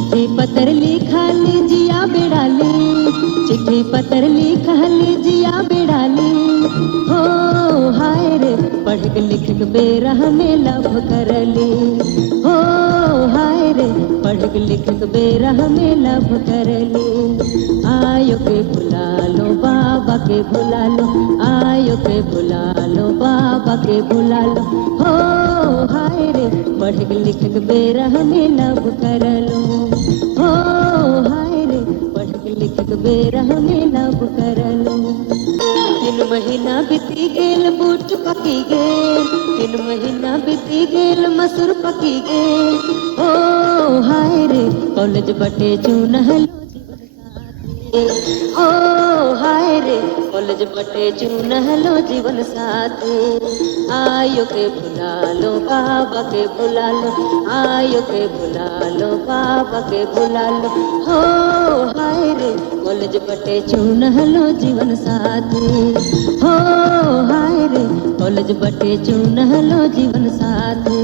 चिट्ठी पत्र लिखा लीजिया बेड़ाली, चिट्ठी पत्र लिखा लीजिया बेड़ाली। हो हाय रे पढ़ लिख बेरह में लभ करली। हो हाय रे पढ़ लिख बेरह में लभ करली। आयो के बुला लो बाबा के बुला लो, आयो के बुला लो बाबा के बुला लो। हो हाय रे पढ़ लिख बेरह में लभ करलो। हो हाय रे पढ़ लिख बेरह में लभ करलो। 3 महीना बीती गेल बूट पकी गेल, 3 महीना बीती गेल मसूर पकी गेल। ओ हाय रे कॉलेज बटे चुनहलो जीवन साथी। ओ हाय रे कॉलेज बटे चुनहलो जीवन साथी। आयो के बुला लो बाबा के बुला लो, आयो के बुला लो बाबा के बुला लो। हो हाय रे कॉलेज बटे चुनहलो जीवन साथी। हो हाय रे कॉलेज बटे चुनहलो जीवन साथी।